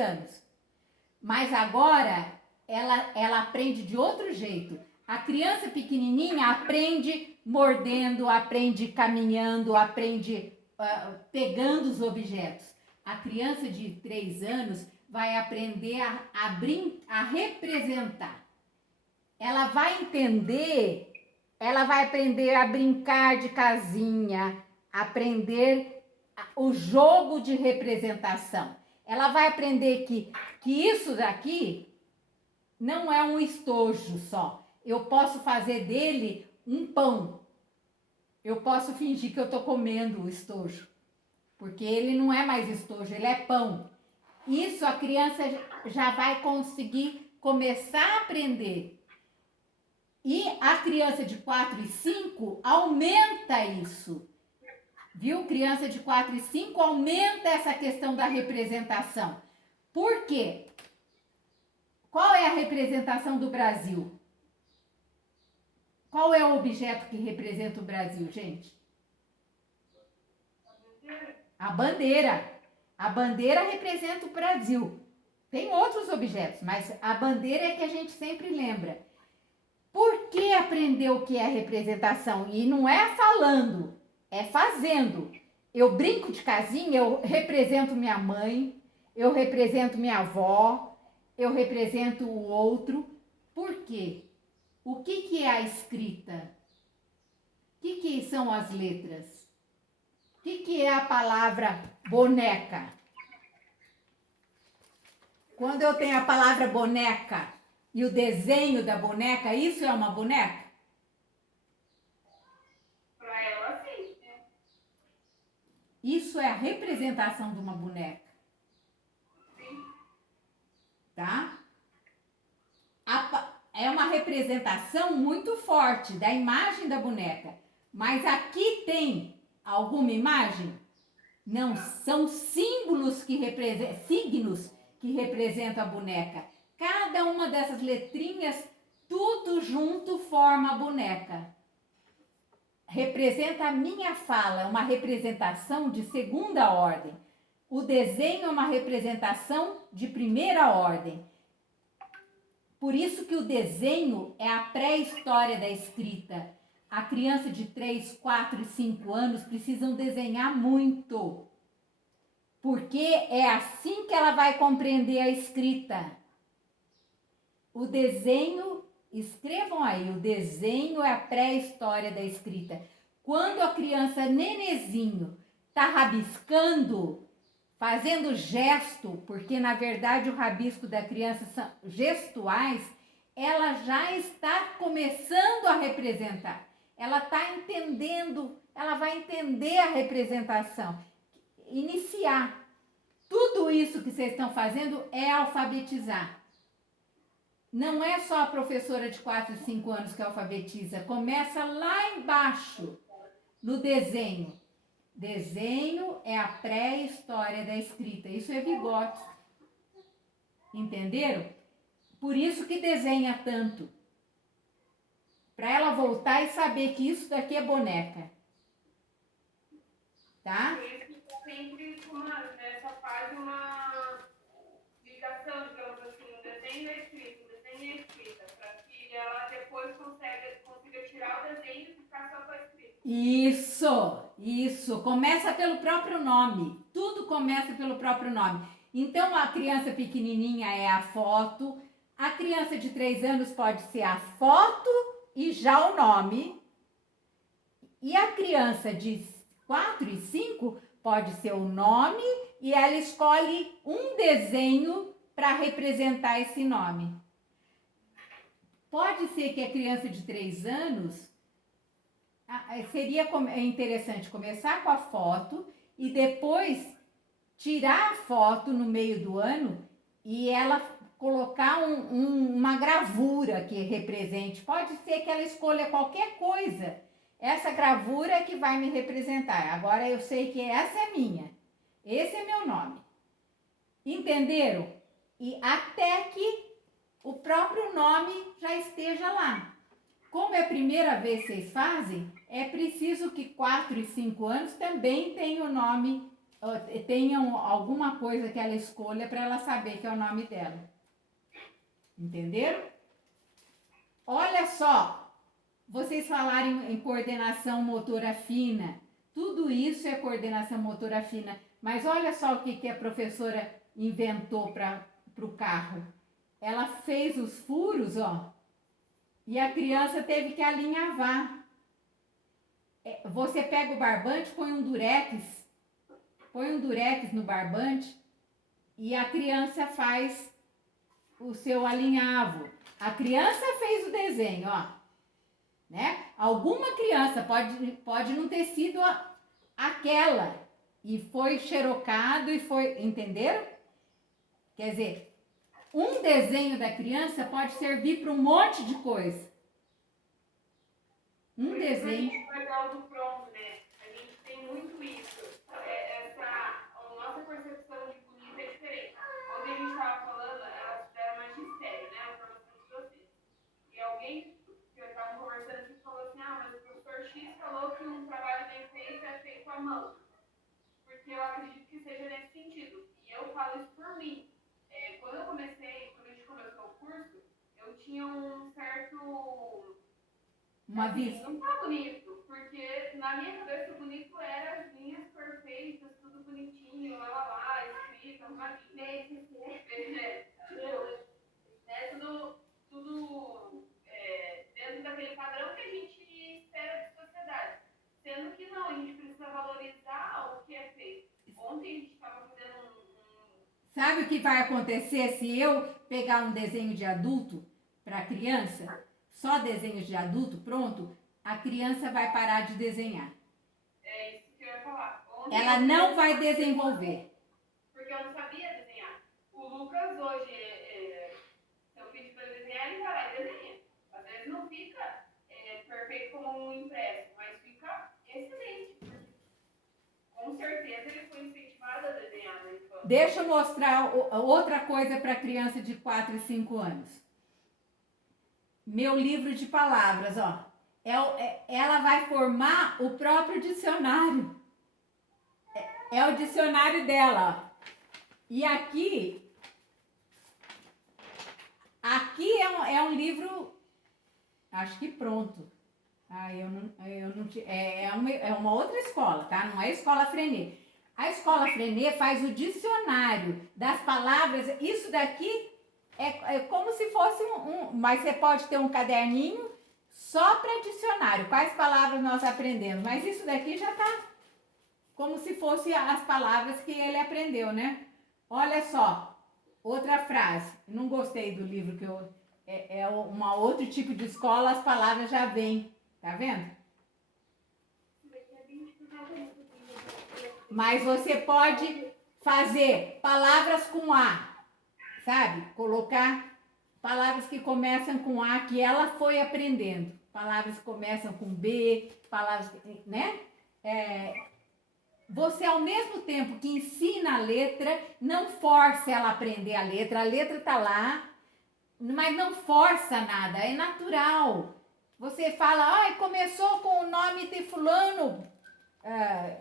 anos. Mas agora ela aprende de outro jeito. A criança pequenininha aprende mordendo, aprende caminhando, aprende pegando os objetos. A criança de 3 anos vai aprender a representar. Ela vai entender, ela vai aprender a brincar de casinha, aprender o jogo de representação. Ela vai aprender que isso daqui não é um estojo só. Eu posso fazer dele um pão. Eu posso fingir que eu estou comendo o estojo, porque ele não é mais estojo, ele é pão. Isso a criança já vai conseguir começar a aprender. E a criança de 4 e 5 aumenta isso. Viu? Criança de 4 e 5 aumenta essa questão da representação. Por quê? Qual é a representação do Brasil? Qual é o objeto que representa o Brasil, gente? A bandeira. A bandeira representa o Brasil. Tem outros objetos, mas a bandeira é que a gente sempre lembra. Por que aprender o que é representação? E não é falando, é fazendo. Eu brinco de casinha, eu represento minha mãe, eu represento minha avó, eu represento o outro. Por quê? O que é a escrita? O que são as letras? O que é a palavra boneca? Quando eu tenho a palavra boneca e o desenho da boneca, isso é uma boneca? Para ela, sim. Isso é a representação de uma boneca. Sim. Tá? É uma representação muito forte da imagem da boneca. Mas aqui tem alguma imagem? Não, são símbolos que representam, signos que representam a boneca. Cada uma dessas letrinhas, tudo junto forma a boneca. Representa a minha fala, uma representação de segunda ordem. O desenho é uma representação de primeira ordem. Por isso que o desenho é a pré-história da escrita. A criança de 3, 4 e 5 anos precisam desenhar muito. Porque é assim que ela vai compreender a escrita. O desenho, escrevam aí, o desenho é a pré-história da escrita. Quando a criança nenezinho está rabiscando, fazendo gesto, porque na verdade o rabisco da criança são gestuais, ela já está começando a representar. Ela está entendendo, ela vai entender a representação. Iniciar. Tudo isso que vocês estão fazendo é alfabetizar. Não é só a professora de 4 e 5 anos que alfabetiza, começa lá embaixo, no desenho. Desenho é a pré-história da escrita, isso é Vygotsky. Entenderam? Por isso que desenha tanto. Para ela voltar e saber que isso daqui é boneca. Tá? Por isso que sempre nessa fase uma ligação, digamos assim, o desenho é escrito, para que ela depois consiga tirar o desenho e ficar só com a escrita. Isso. Começa pelo próprio nome. Tudo começa pelo próprio nome. Então, a criança pequenininha é a foto. A criança de 3 anos pode ser a foto e já o nome. E a criança de 4 e 5 pode ser o nome e ela escolhe um desenho para representar esse nome. Pode ser que a criança de 3 anos, seria interessante começar com a foto e depois tirar a foto no meio do ano e ela colocar uma gravura que represente. Pode ser que ela escolha qualquer coisa. Essa gravura é que vai me representar. Agora eu sei que essa é minha. Esse é meu nome. Entenderam? E até que o próprio nome já esteja lá. Como é a primeira vez que vocês fazem, é preciso que 4 e 5 anos também tenham o nome tenham alguma coisa que ela escolha para ela saber que é o nome dela. Entenderam? Olha só, vocês falaram em coordenação motora fina. Tudo isso é coordenação motora fina. Mas olha só o que a professora inventou para o carro. Ela fez os furos, ó, e a criança teve que alinhavar. Você pega o barbante, põe um durex no barbante e a criança faz o seu alinhavo. A criança fez o desenho, ó, né? Alguma criança pode não ter sido aquela e foi xerocado e foi, entenderam? Quer dizer, um desenho da criança pode servir para um monte de coisa. Um desenho. É legal do pronto, né? A gente tem muito isso. A nossa percepção de bonito é diferente. Ontem a gente estava falando, elas fizeram magistério, né? A formação de vocês. E alguém que eu estava conversando aqui falou assim: ah, mas o professor X falou que um trabalho bem feito é feito à mão. Porque eu acredito que seja nesse sentido. E eu falo isso por mim. Quando a gente começou o curso, eu tinha um certo. Uma vista. Não tá bonito, porque na minha cabeça o bonito era as linhas perfeitas, tudo bonitinho, lá, escrito, arrumadinho, tudo dentro daquele padrão que a gente espera de sociedade. Sendo que não, a gente precisa valorizar o que é feito. Ontem a gente estava fazendo Sabe o que vai acontecer se eu pegar um desenho de adulto para criança? Só desenhos de adulto, pronto, a criança vai parar de desenhar. É isso que eu ia falar. Ela não vai desenvolver. Porque eu não sabia desenhar. O Lucas hoje, se eu pedir para desenhar, ele vai lá e desenha. Às vezes não fica perfeito como um impresso, mas fica excelente. Com certeza ele foi incentivado a desenhar na infância. Deixa eu mostrar outra coisa para criança de 4 e 5 anos. Meu livro de palavras, ó. Ela vai formar o próprio dicionário. É o dicionário dela, ó. E aqui é um livro, acho que pronto. É uma outra escola, tá? Não é a Escola Frenê. A Escola Frenê faz o dicionário das palavras. Isso daqui é como se fosse mas você pode ter um caderninho só para dicionário. Quais palavras nós aprendemos? Mas isso daqui já tá como se fosse as palavras que ele aprendeu, né? Olha só, outra frase. Não gostei do livro que é uma outro tipo de escola, as palavras já vêm. Tá vendo? Mas você pode fazer palavras com A, sabe? Colocar palavras que começam com A, que ela foi aprendendo. Palavras que começam com B, palavras, né? Você, ao mesmo tempo que ensina a letra, não força ela a aprender a letra tá lá, mas não força nada, é natural. Você fala, começou com o nome de fulano,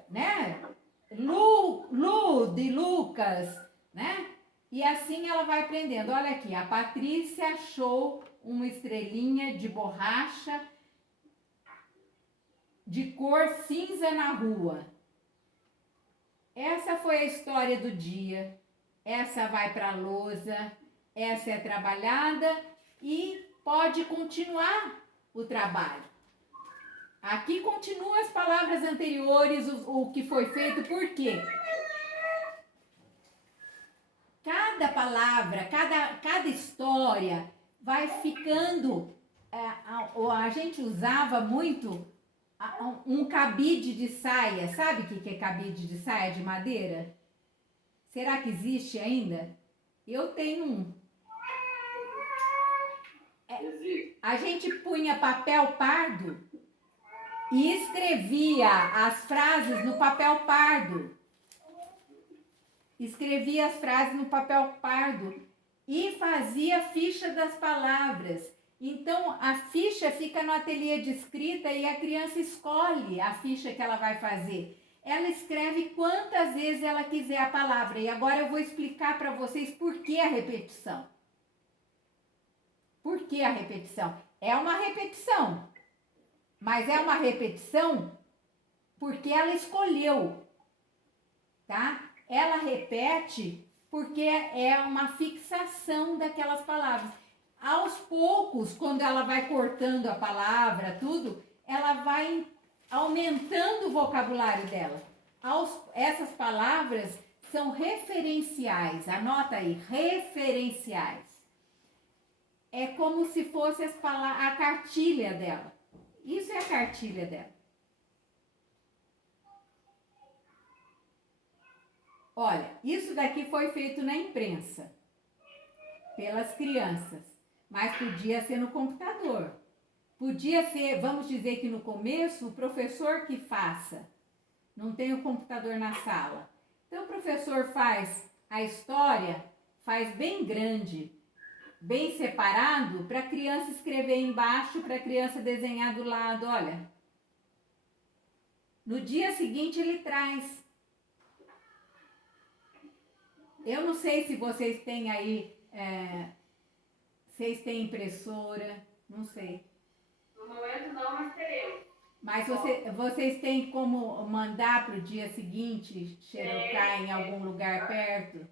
né? Lu, de Lucas, né? E assim ela vai aprendendo. Olha aqui, a Patrícia achou uma estrelinha de borracha de cor cinza na rua. Essa foi a história do dia. Essa vai para a lousa, essa é trabalhada e pode continuar o trabalho. Aqui continua as palavras anteriores, o que foi feito, por quê? Cada palavra, cada história vai ficando. A gente usava muito um cabide de saia. Sabe o que é cabide de saia de madeira? Será que existe ainda? Eu tenho um. A gente punha papel pardo e escrevia as frases no papel pardo. Escrevia as frases no papel pardo e fazia ficha das palavras. Então, a ficha fica no ateliê de escrita e a criança escolhe a ficha que ela vai fazer. ela escreve quantas vezes ela quiser a palavra. E agora eu vou explicar para vocês por que a repetição. Por que a repetição? É uma repetição, mas é uma repetição porque ela escolheu, tá? Ela repete porque é uma fixação daquelas palavras. Aos poucos, quando ela vai cortando a palavra, tudo, ela vai aumentando o vocabulário dela. Essas palavras são referenciais, anota aí, referenciais. É como se fosse a cartilha dela. Isso é a cartilha dela. Olha, isso daqui foi feito na imprensa, pelas crianças, mas podia ser no computador. Podia ser, vamos dizer que no começo, o professor que faça. Não tem o computador na sala. Então o professor faz a história, faz bem grande, bem separado, para a criança escrever embaixo, para a criança desenhar do lado, olha. No dia seguinte ele traz. Eu não sei se vocês têm aí, vocês têm impressora, não sei. No momento não, mas teremos. Mas vocês têm como mandar para o dia seguinte, xerocar em algum lugar perto?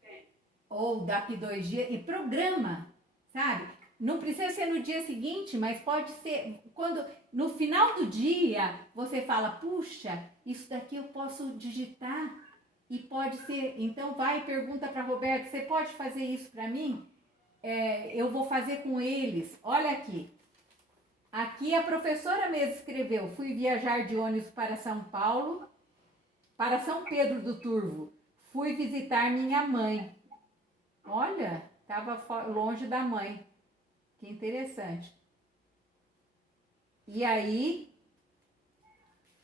Sim. Ou daqui 2 dias, e programa, sabe? Não precisa ser no dia seguinte, mas pode ser quando no final do dia você fala, puxa, isso daqui eu posso digitar e pode ser, então vai e pergunta para a Roberta, você pode fazer isso para mim? Eu vou fazer com eles. Olha aqui. Aqui a professora mesmo escreveu, fui viajar de ônibus para São Paulo, para São Pedro do Turvo. Fui visitar minha mãe. Olha, estava longe da mãe. Que interessante. E aí,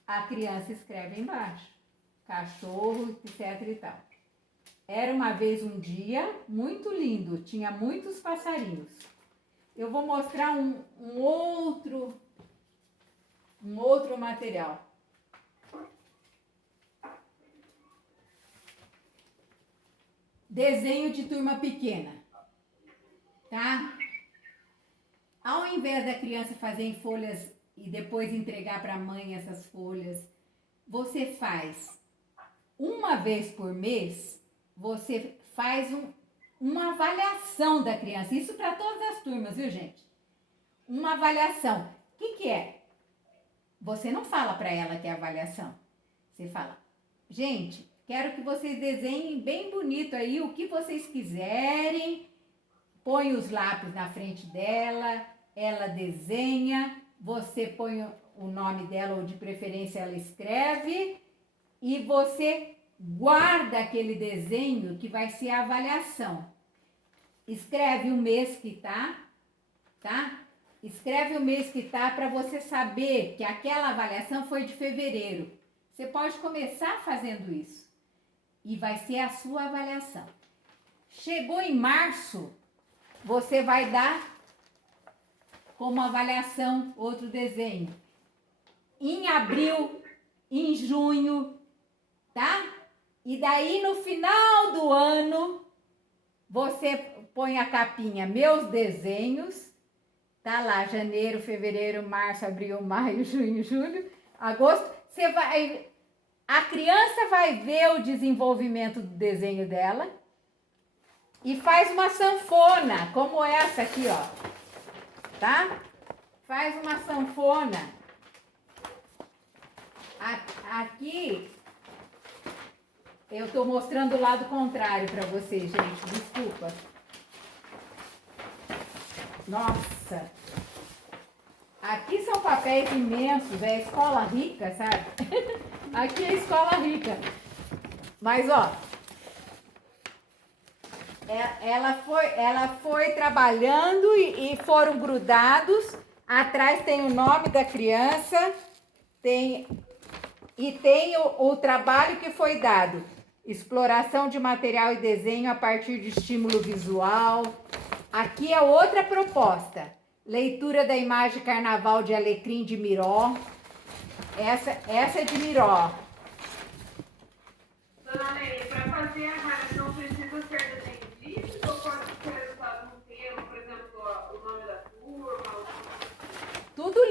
a criança escreve embaixo. Cachorro, etc e tal. Era uma vez um dia muito lindo, tinha muitos passarinhos. Eu vou mostrar um outro material. Desenho de turma pequena, tá? Ao invés da criança fazer em folhas e depois entregar para a mãe essas folhas, você faz uma vez por mês, você faz uma avaliação da criança. Isso para todas as turmas, viu, gente? Uma avaliação. O que é? Você não fala para ela que é avaliação. Você fala, gente, quero que vocês desenhem bem bonito aí o que vocês quiserem. Põe os lápis na frente dela, ela desenha, você põe o nome dela ou de preferência ela escreve e você guarda aquele desenho que vai ser a avaliação. Escreve o mês que tá? Escreve o mês que tá para você saber que aquela avaliação foi de fevereiro. Você pode começar fazendo isso e vai ser a sua avaliação. Chegou em março, você vai dar como avaliação outro desenho. Em abril, em junho, tá? E daí no final do ano, você põe a capinha Meus Desenhos, tá lá, janeiro, fevereiro, março, abril, maio, junho, julho, agosto. A criança vai ver o desenvolvimento do desenho dela e faz uma sanfona, como essa aqui, ó, tá? Faz uma sanfona. Aqui, eu tô mostrando o lado contrário para vocês, gente, desculpa. Nossa! Aqui são papéis imensos, é escola rica, sabe? Aqui é escola rica. Mas, ó, ela foi trabalhando e foram grudados. Atrás tem o nome da criança, tem o trabalho que foi dado. Exploração de material e desenho a partir de estímulo visual. Aqui é outra proposta. Leitura da imagem Carnaval de Alecrim de Miró. Essa é de Miró.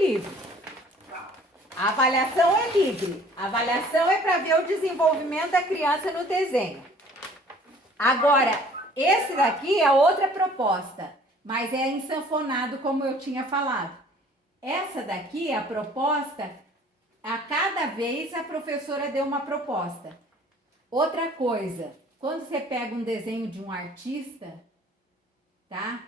livre. A avaliação é livre. A avaliação é para ver o desenvolvimento da criança no desenho. Agora, esse daqui é outra proposta, mas é ensanfonado, como eu tinha falado. Essa daqui é a proposta, a cada vez a professora deu uma proposta. Outra coisa, quando você pega um desenho de um artista, tá?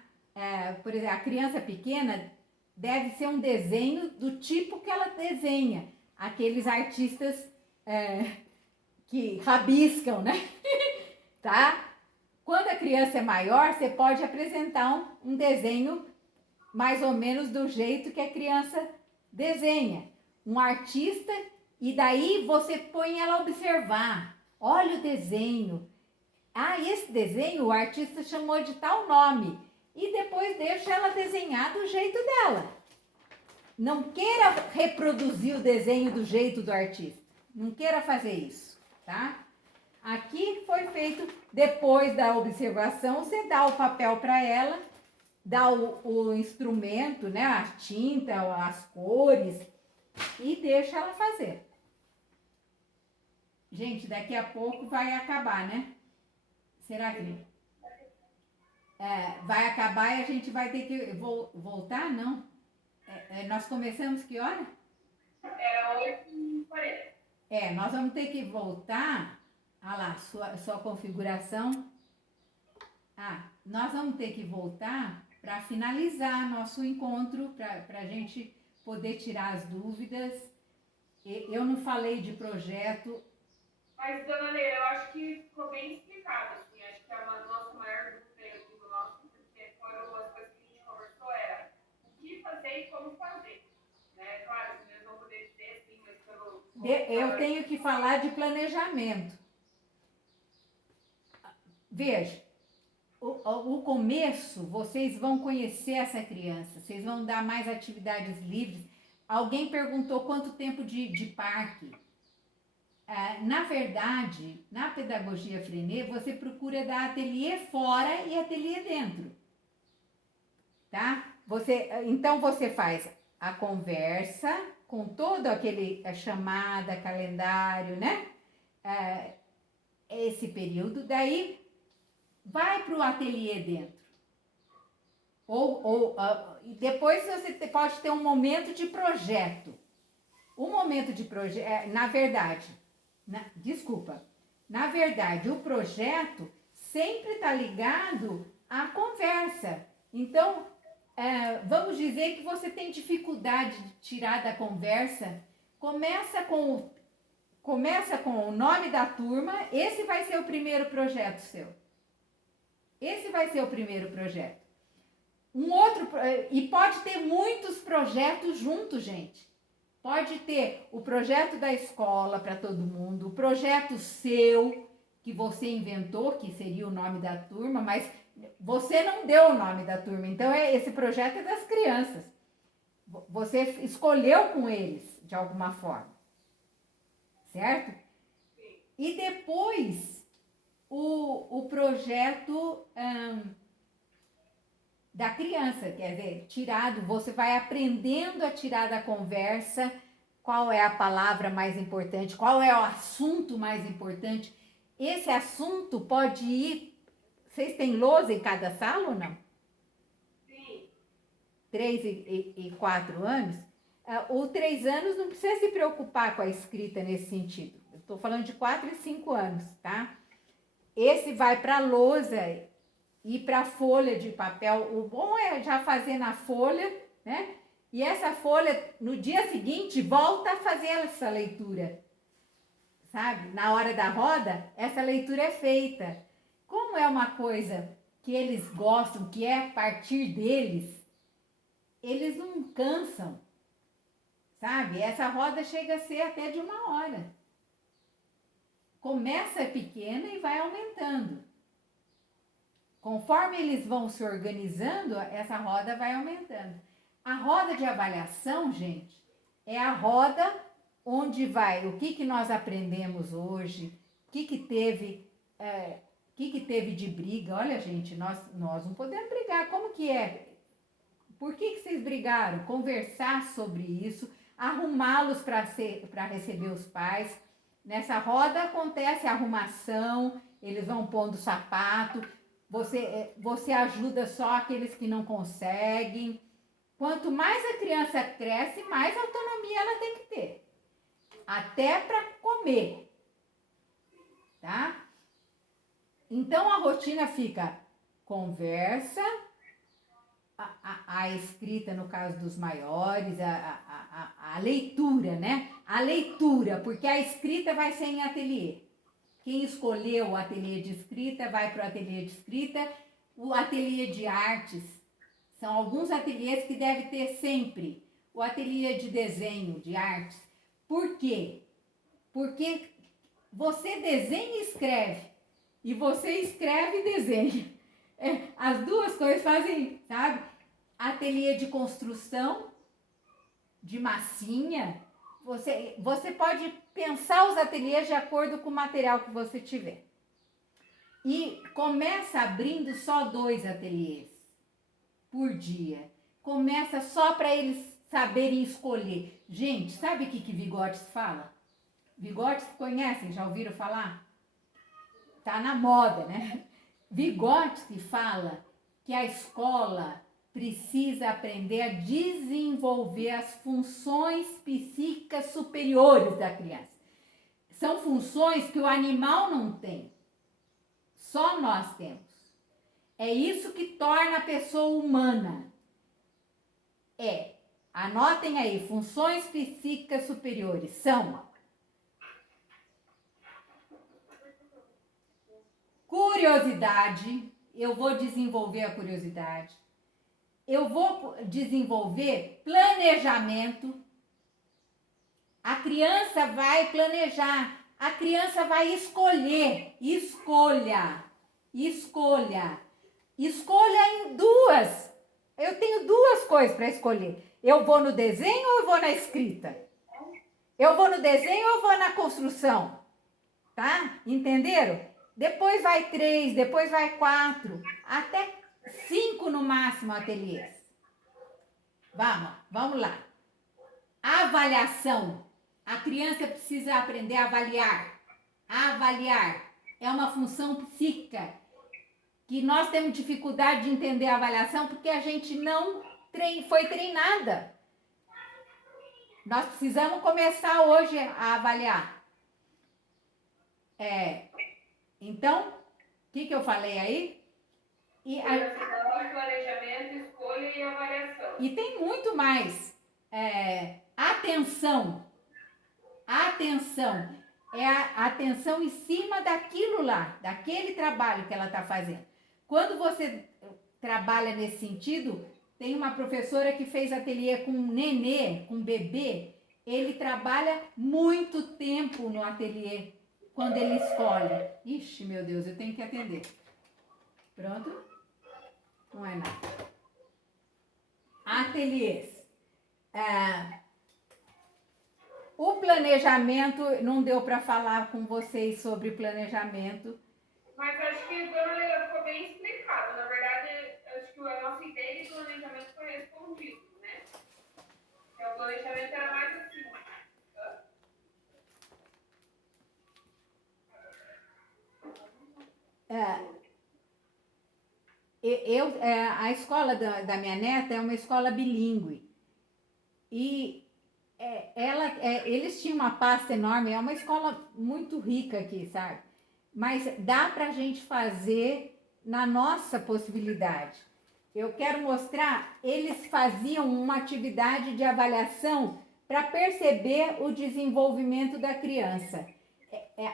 Por exemplo, a criança pequena deve ser um desenho do tipo que ela desenha. Aqueles artistas que rabiscam, né? Tá? Quando a criança é maior, você pode apresentar um desenho mais ou menos do jeito que a criança desenha. Um artista, e daí você põe ela a observar. Olha o desenho. Ah, esse desenho o artista chamou de tal nome. E depois deixa ela desenhar do jeito dela. Não queira reproduzir o desenho do jeito do artista. Não queira fazer isso, tá? Aqui foi feito, depois da observação, você dá o papel para ela, dá o instrumento, né, a tinta, as cores, e deixa ela fazer. Gente, daqui a pouco vai acabar, né? Será que... vai acabar e a gente vai ter que voltar? Não? Nós começamos que hora? 8h40. Nós vamos ter que voltar. Ah lá, sua configuração. Nós vamos ter que voltar para finalizar nosso encontro, para a gente poder tirar as dúvidas. Eu não falei de projeto. Mas, dona Leila, eu acho que ficou bem explicado, assim, acho que a nossa maior dúvida aqui do nosso, porque foram as coisas que a gente conversou, era o que fazer e como fazer, né? Claro, vocês vão poder dizer, assim, mas pelo... Eu tenho que falar de planejamento. Veja, o começo, vocês vão conhecer essa criança, vocês vão dar mais atividades livres. Alguém perguntou quanto tempo de parque. Na verdade, na pedagogia Freinet, você procura dar ateliê fora e ateliê dentro, tá? Então você faz a conversa com todo aquele chamada, calendário, né? Esse período, daí vai para o ateliê dentro. Depois você pode ter um momento de projeto. O momento de projeto, na verdade, o projeto sempre está ligado à conversa. Então, vamos dizer que você tem dificuldade de tirar da conversa, começa com o nome da turma, esse vai ser o primeiro projeto seu. Esse vai ser o primeiro projeto. E pode ter muitos projetos juntos, gente. Pode ter o projeto da escola para todo mundo, o projeto seu, que você inventou, que seria o nome da turma, mas você não deu o nome da turma, então esse projeto é das crianças. Você escolheu com eles, de alguma forma. Certo? E depois, o projeto da criança, quer dizer, você vai aprendendo a tirar da conversa qual é a palavra mais importante, qual é o assunto mais importante. Esse assunto pode ir... Vocês têm lousa em cada sala ou não? Sim. 3 e 4 anos? O 3 anos não precisa se preocupar com a escrita nesse sentido. Eu estou falando de 4 e 5 anos, tá? Esse vai para a lousa e para a folha de papel. O bom é já fazer na folha, né? E essa folha, no dia seguinte, volta a fazer essa leitura. Sabe? Na hora da roda, essa leitura é feita. Como é uma coisa que eles gostam, que é a partir deles, eles não cansam. Sabe? Essa roda chega a ser até de 1 hora. Começa pequena e vai aumentando. Conforme eles vão se organizando, essa roda vai aumentando. A roda de avaliação, gente, é a roda onde vai o que nós aprendemos hoje, o que teve de briga. Olha, gente, nós não podemos brigar. Como que é Por que vocês brigaram? Conversar sobre isso, arrumá-los para receber os pais. Nessa roda acontece a arrumação, eles vão pondo sapato, você ajuda só aqueles que não conseguem. Quanto mais a criança cresce, mais autonomia ela tem que ter. Até para comer, tá? Então a rotina fica conversa, a escrita no caso dos maiores, a leitura, né? A leitura, porque a escrita vai ser em ateliê. Quem escolheu o ateliê de escrita vai para o ateliê de escrita. O ateliê de artes, são alguns ateliês que deve ter sempre. O ateliê de desenho, de artes. Por quê? Porque você desenha e escreve. E você escreve e desenha. As duas coisas fazem, sabe? Ateliê de construção, de massinha. Você pode pensar os ateliês de acordo com o material que você tiver. E começa abrindo só 2 ateliês por dia. Começa só para eles saberem escolher. Gente, sabe o que Vygotsky fala? Vygotsky conhecem? Já ouviram falar? Tá na moda, né? Vygotsky fala que a escola precisa aprender a desenvolver as funções psíquicas superiores da criança. São funções que o animal não tem. Só nós temos. É isso que torna a pessoa humana. Anotem aí, funções psíquicas superiores são curiosidade, eu vou desenvolver a curiosidade. Eu vou desenvolver planejamento. A criança vai planejar, a criança vai escolher. Escolha em 2. Eu tenho 2 coisas para escolher. Eu vou no desenho ou eu vou na escrita? Eu vou no desenho ou eu vou na construção? Tá? Entenderam? Depois vai 3, depois vai 4, até 5 no máximo ateliês. Vamos lá. Avaliação. A criança precisa aprender a avaliar. Avaliar é uma função psíquica que nós temos dificuldade de entender a avaliação porque a gente não foi treinada. Nós precisamos começar hoje a avaliar. Então, o que eu falei aí? Planejamento, escolha e avaliação. E tem muito mais. Atenção. Atenção. É a atenção em cima daquilo lá, daquele trabalho que ela está fazendo. Quando você trabalha nesse sentido, tem uma professora que fez ateliê com nenê, com bebê. Ele trabalha muito tempo no ateliê, quando ele escolhe. Ixi, meu Deus, eu tenho que atender. Pronto? Não é nada. Ateliês. O planejamento, não deu para falar com vocês sobre planejamento. Mas acho que a dona Leila ficou bem explicado. Na verdade, acho que a nossa ideia de planejamento foi respondido, né? O planejamento era mais assim. A escola da minha neta é uma escola bilíngue. E eles tinham uma pasta enorme, é uma escola muito rica aqui, sabe? Mas dá pra gente fazer na nossa possibilidade. Eu quero mostrar, eles faziam uma atividade de avaliação para perceber o desenvolvimento da criança.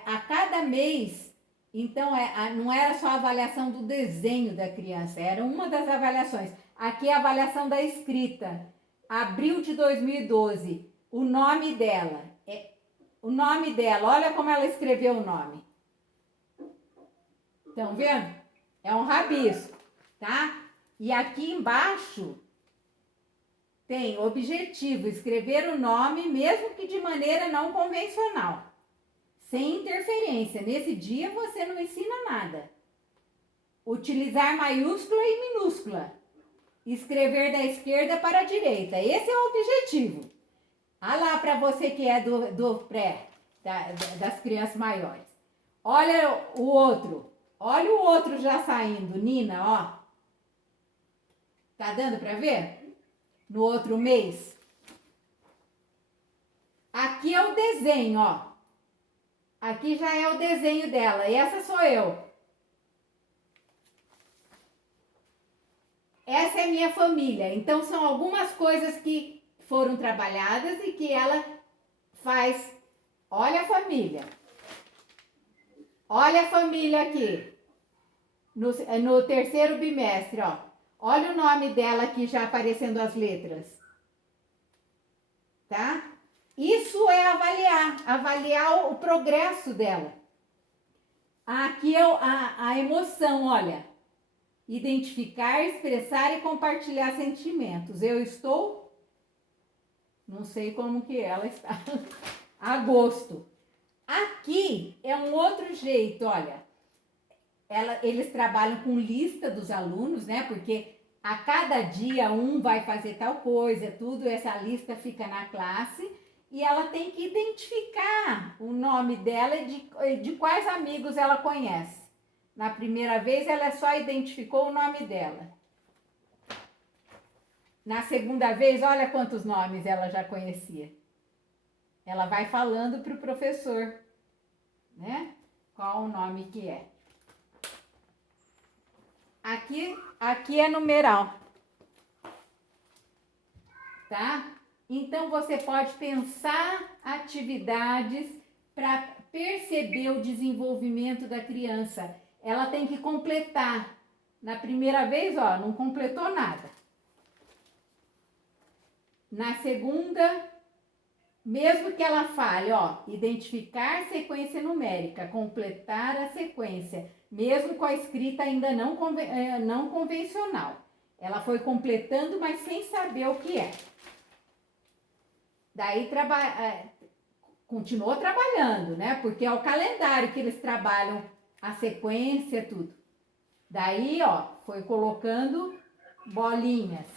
A cada mês, então, não era só a avaliação do desenho da criança, era uma das avaliações. Aqui é a avaliação da escrita. Abril de 2012, o nome dela, olha como ela escreveu o nome. Estão vendo? É um rabisco, tá? E aqui embaixo tem objetivo, escrever o nome, mesmo que de maneira não convencional, sem interferência. Nesse dia você não ensina nada. Utilizar maiúscula e minúscula. escrever da esquerda para a direita. Esse é o objetivo. Ah lá, para você que é do pré, das crianças maiores. Olha o outro. Olha o outro já saindo, Nina, ó. Tá dando para ver? No outro mês. Aqui é o desenho, ó. Aqui já é o desenho dela. E essa sou eu. Essa é minha família. Então, são algumas coisas que foram trabalhadas e que ela faz. Olha a família. Olha a família aqui. No terceiro bimestre, ó. Olha o nome dela aqui já aparecendo as letras. Tá? Isso é avaliar o progresso dela. Aqui é a emoção, olha. Identificar, expressar e compartilhar sentimentos. Eu estou, não sei como que ela está, a gosto. Aqui é um outro jeito, olha. Eles trabalham com lista dos alunos, né? Porque a cada dia um vai fazer tal coisa, tudo, essa lista fica na classe e ela tem que identificar o nome dela e de quais amigos ela conhece. Na primeira vez, ela só identificou o nome dela. Na segunda vez, olha quantos nomes ela já conhecia. Ela vai falando para o professor, né? Qual o nome que é. Aqui é numeral. Tá? Então, você pode pensar atividades para perceber o desenvolvimento da criança. Ela tem que completar. Na primeira vez, ó, não completou nada. Na segunda, mesmo que ela fale, ó, identificar sequência numérica, completar a sequência, mesmo com a escrita ainda não convencional. Ela foi completando, mas sem saber o que é. Daí continuou trabalhando, né? Porque é o calendário que eles trabalham, a sequência, tudo. Daí, ó, foi colocando bolinhas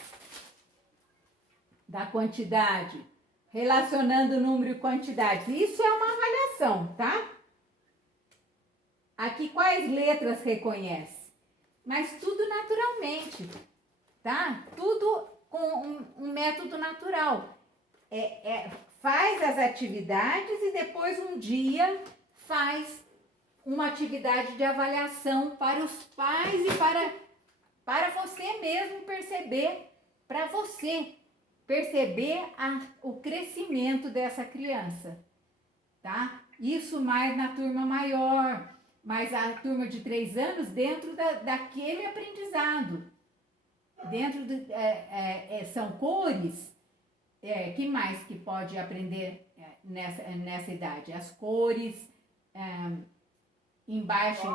da quantidade, relacionando número e quantidade. Isso é uma avaliação, tá? Aqui quais letras reconhece? Mas tudo naturalmente, tá? Tudo com um método natural. Faz as atividades e depois um dia faz uma atividade de avaliação para os pais e para você mesmo perceber, para você perceber o crescimento dessa criança, tá? Isso mais na turma maior, mas a turma de 3 anos dentro daquele aprendizado. Dentro são cores. Que mais que pode aprender nessa idade? As cores, embaixo,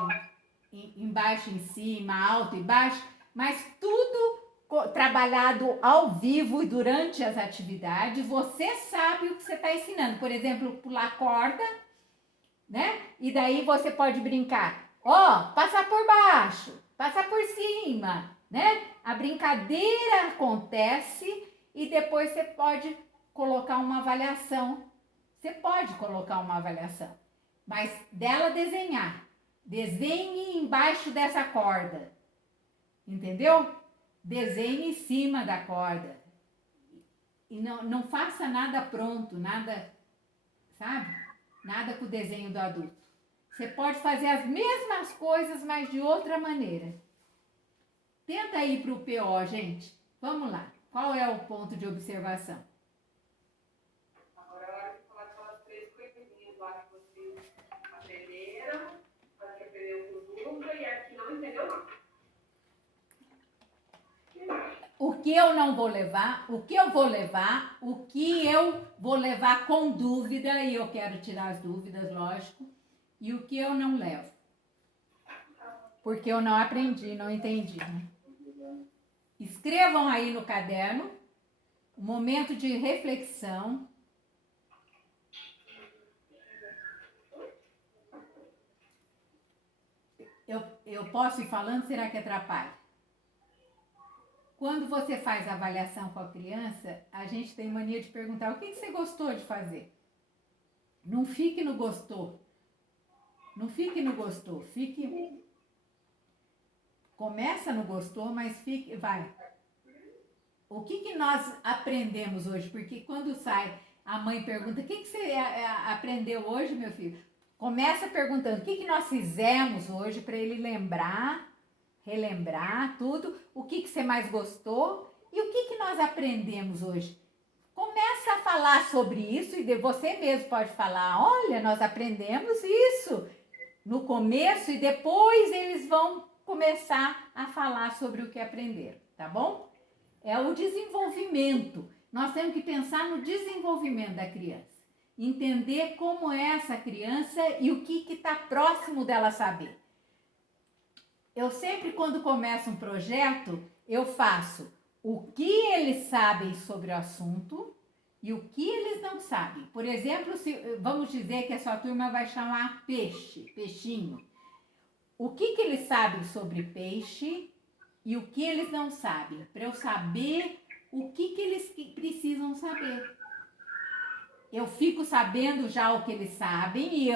em cima, alto e baixo, mas tudo trabalhado ao vivo e durante as atividades. Você sabe o que você está ensinando. Por exemplo, pular corda, né? E daí você pode brincar. Ó, passar por baixo, passar por cima, né? A brincadeira acontece. E depois você pode colocar uma avaliação. Você pode colocar uma avaliação. Mas dela desenhar. Desenhe embaixo dessa corda. Entendeu? Desenhe em cima da corda. E não faça nada pronto, nada, sabe? Nada com o desenho do adulto. Você pode fazer as mesmas coisas, mas de outra maneira. Tenta ir para o PO, gente. Vamos lá. Qual é o ponto de observação? Agora é hora de falar aquelas 3 coisinhas lá que vocês aprenderam, que aprendeu com dúvida e aqui não entendeu nada. O que eu não vou levar, o que eu vou levar, o que eu vou levar com dúvida, e eu quero tirar as dúvidas, lógico, e o que eu não levo. Porque eu não aprendi, não entendi, né? Escrevam aí no caderno, um momento de reflexão. Eu posso ir falando, será que atrapalha? quando você faz a avaliação com a criança, a gente tem mania de perguntar o que você gostou de fazer. Não fique no gostou. Não fique no gostou. Começa no gostou, mas vai. O que nós aprendemos hoje? Porque quando sai, a mãe pergunta, o que você aprendeu hoje, meu filho? Começa perguntando, o que nós fizemos hoje para ele relembrar tudo, o que você mais gostou e o que nós aprendemos hoje. Começa a falar sobre isso e você mesmo pode falar, olha, nós aprendemos isso no começo e depois eles vão começar a falar sobre o que aprenderam, tá bom? É o desenvolvimento. Nós temos que pensar no desenvolvimento da criança. Entender como é essa criança e o que está próximo dela saber. Eu sempre, quando começo um projeto, eu faço o que eles sabem sobre o assunto e o que eles não sabem. Por exemplo, vamos dizer que a sua turma vai chamar peixinho. O que eles sabem sobre peixe e o que eles não sabem, para eu saber o que eles precisam saber. Eu fico sabendo já o que eles sabem e